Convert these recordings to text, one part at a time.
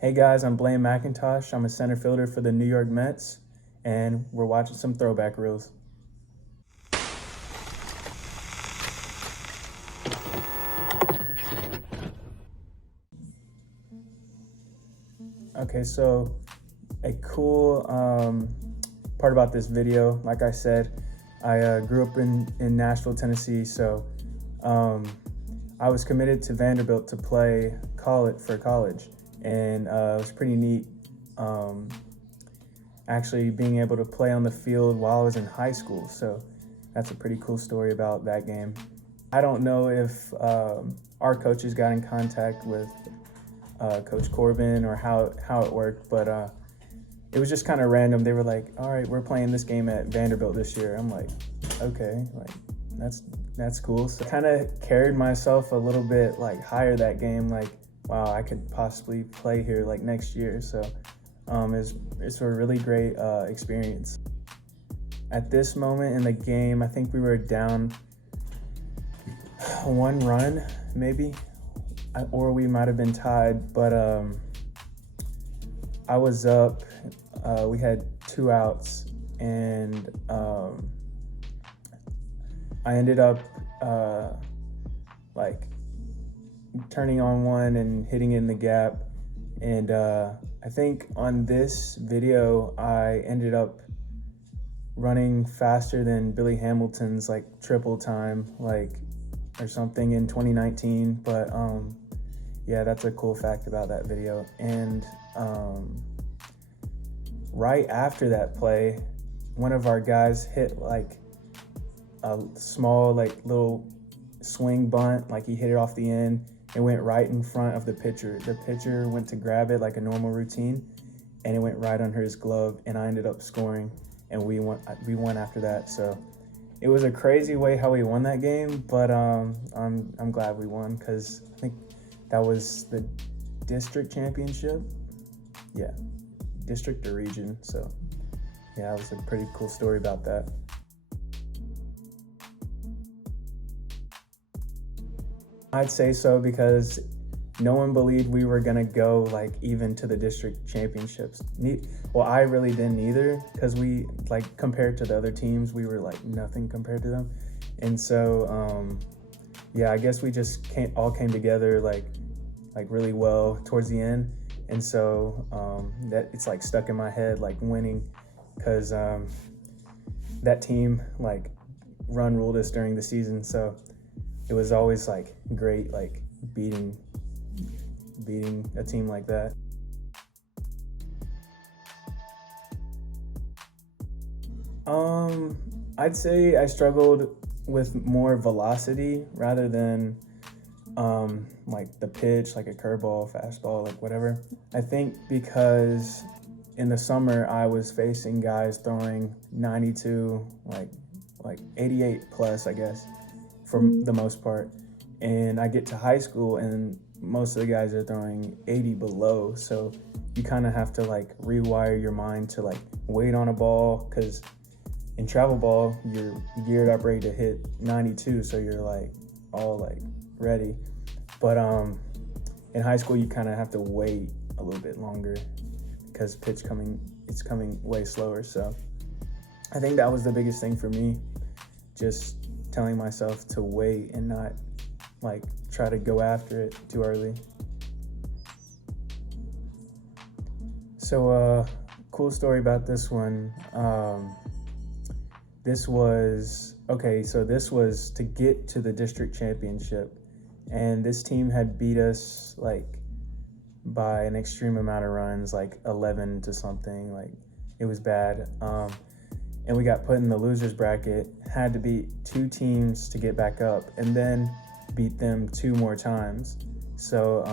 Hey guys, I'm Blaine McIntosh. I'm a center fielder for the New York Mets, and we're watching some throwback reels. Okay, so a cool part about this video, like I said, I grew up in Nashville, Tennessee, so I was committed to Vanderbilt to play for college, and it was pretty neat. Actually being able to play on the field while I was in high school. So that's a pretty cool story about that game. I don't know if our coaches got in contact with Coach Corbin or how it worked, but it was just kind of random. They were like, all right, we're playing this game at Vanderbilt this year. I'm like, okay, like that's cool. So I kind of carried myself a little bit like higher that game, like, wow, I could possibly play here like next year. So it's a really great experience. At this moment in the game, I think we were down 1 run, maybe, or we might have been tied, but I was up. We had 2 outs, and I ended up like turning on one and hitting it in the gap. And I think on this video, I ended up running faster than Billy Hamilton's like triple time, like, or something in 2019. But yeah, that's a cool fact about that video. And right after that play, one of our guys hit like a small, like, little swing bunt, like he hit it off the end. It went right in front of the pitcher. The pitcher went to grab it like a normal routine, and it went right under his glove, and I ended up scoring, and we won after that. So it was a crazy way how we won that game, but I'm glad we won, because I think that was the district championship. Yeah, district or region. So yeah, that was a pretty cool story about that. I'd say so, because no one believed we were gonna go like even to the district championships. Well, I really didn't either, because we, like, compared to the other teams, we were like nothing compared to them. And so yeah, I guess we just all came together like really well towards the end. And so that it's like stuck in my head, like winning, because that team like ruled us during the season. So it was always like great, like beating a team like that. I'd say I struggled with more velocity rather than like the pitch, like a curveball, fastball, like whatever. I think because in the summer I was facing guys throwing 92, like 88 plus, I guess, for the most part. And I get to high school and most of the guys are throwing 80 below. So you kind of have to like rewire your mind to like wait on a ball, because in travel ball, you're geared up ready to hit 92. So you're like all like ready. But in high school, you kind of have to wait a little bit longer, because it's coming way slower. So I think that was the biggest thing for me, just telling myself to wait and not like try to go after it too early. So cool story about this one. This was to get to the district championship, and this team had beat us like by an extreme amount of runs, like 11 to something. Like, it was bad. And we got put in the losers bracket, had to beat 2 teams to get back up, and then beat them 2 more times. So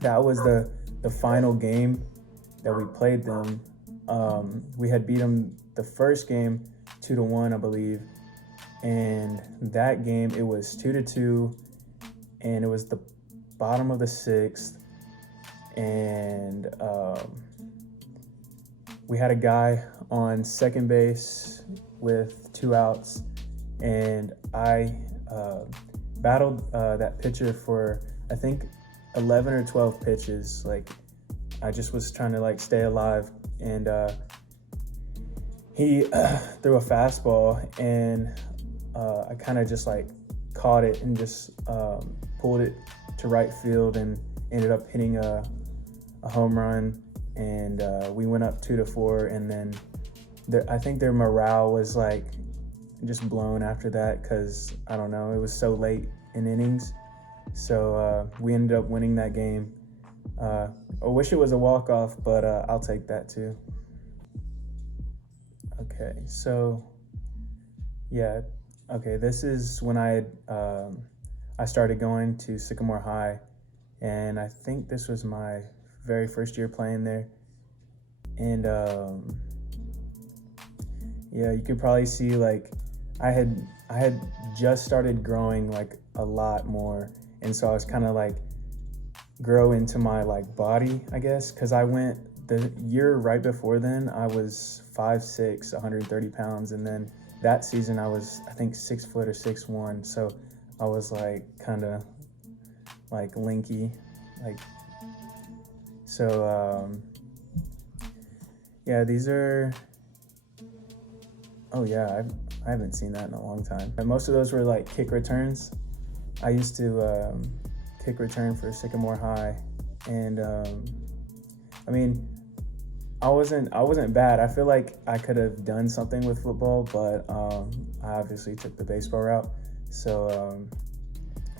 that was the final game that we played them. We had beat them the first game 2-1, I believe, and that game it was 2-2, and it was the bottom of the 6th, and we had a guy on second base with 2 outs, and I battled that pitcher for, I think, 11 or 12 pitches. Like, I just was trying to like stay alive, and he threw a fastball, and I kind of just like caught it and just pulled it to right field and ended up hitting a home run, and we went up 2-4, and then I think their morale was like just blown after that, because I don't know, it was so late in innings. So we ended up winning that game. I wish it was a walk-off, but I'll take that too. Okay, so yeah, okay, this is when I started going to Sycamore High, and I think this was my very first year playing there. And yeah, you could probably see like I had just started growing like a lot more, and so I was kind of like grow into my like body, I guess, because I went the year right before then I was 5'6", 130 pounds, and then that season I was, I think, 6 foot or 6'1", so I was like kind of like linky, like, so yeah, these are, oh yeah, I haven't seen that in a long time. And most of those were like kick returns. I used to kick return for Sycamore High, and I mean, I wasn't bad. I feel like I could have done something with football, but I obviously took the baseball route. So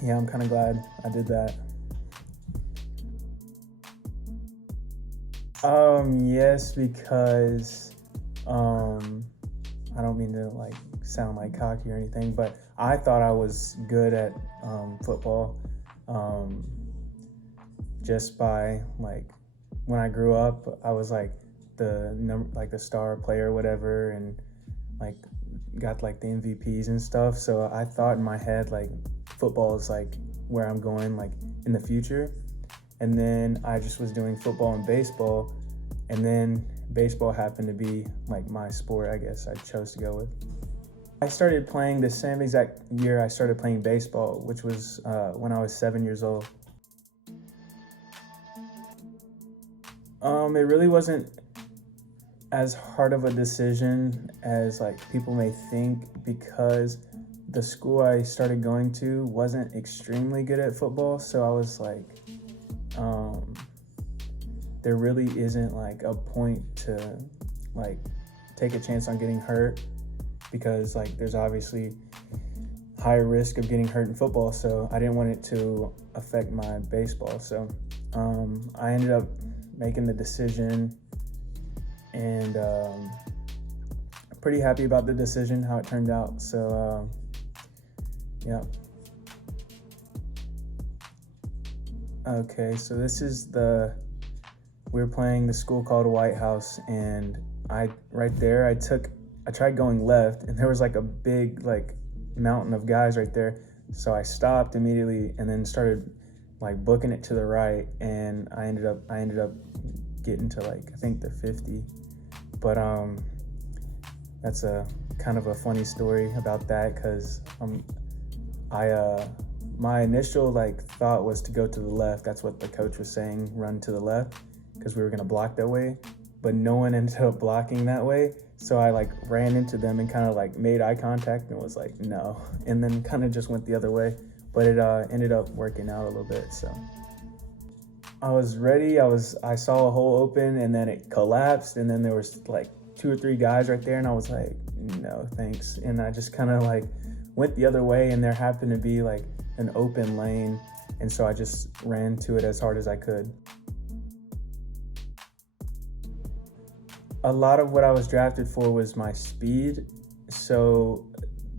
yeah, I'm kind of glad I did that. Yes, because I don't mean to like sound like cocky or anything, but I thought I was good at football, just by like when I grew up, I was like the star player or whatever, and like got like the MVPs and stuff. So I thought in my head like football is like where I'm going like in the future. And then I just was doing football and baseball, and then baseball happened to be like my sport, I guess I chose to go with. I started playing the same exact year I started playing baseball, which was when I was 7 years old. It really wasn't as hard of a decision as like people may think, because the school I started going to wasn't extremely good at football. So I was like, there really isn't like a point to like take a chance on getting hurt, because like there's obviously higher risk of getting hurt in football. So I didn't want it to affect my baseball. So I ended up making the decision, and I'm pretty happy about the decision, how it turned out. So yeah. Okay, so this is we're playing the school called White House, and I tried going left, and there was like a big like mountain of guys right there. So I stopped immediately and then started like booking it to the right, and I ended up getting to like, I think, the 50. But that's a kind of a funny story about that, because my initial like thought was to go to the left. That's what the coach was saying, run to the left, because we were gonna block that way, but no one ended up blocking that way. So I like ran into them and kind of like made eye contact and was like, no, and then kind of just went the other way. But it ended up working out a little bit. So I was ready. I saw a hole open, and then it collapsed, and then there was like 2 or 3 guys right there, and I was like, no thanks. And I just kind of like went the other way, and there happened to be like an open lane, and so I just ran to it as hard as I could. A lot of what I was drafted for was my speed. So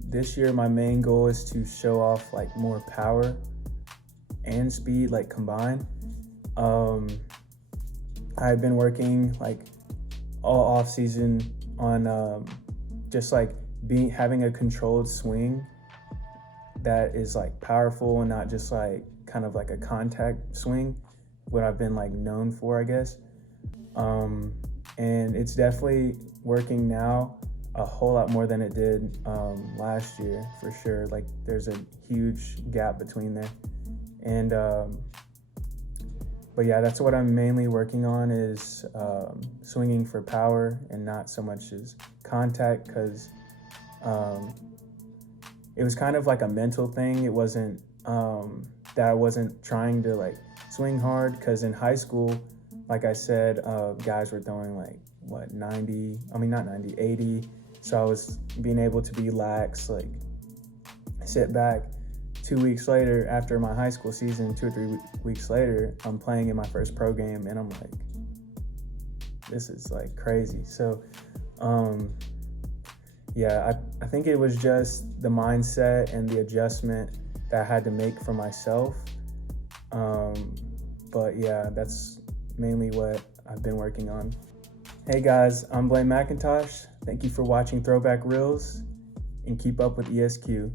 this year my main goal is to show off like more power and speed like combined. I've been working like all off season on just like having a controlled swing that is like powerful and not just like kind of like a contact swing, what I've been like known for, I guess. And it's definitely working now a whole lot more than it did last year, for sure. Like there's a huge gap between there. And But yeah, that's what I'm mainly working on is swinging for power and not so much as contact, because it was kind of like a mental thing. It wasn't that I wasn't trying to like swing hard, because in high school, like I said, guys were throwing like what 90, I mean not 90, 80. So I was being able to be lax, like sit back. 2 weeks later, after my high school season, 2 or 3 weeks later, I'm playing in my first pro game, and I'm like, this is like crazy. So yeah, I think it was just the mindset and the adjustment that I had to make for myself. But yeah, that's mainly what I've been working on. Hey guys, I'm Blaine McIntosh. Thank you for watching Throwback Reelz, and keep up with ESQ.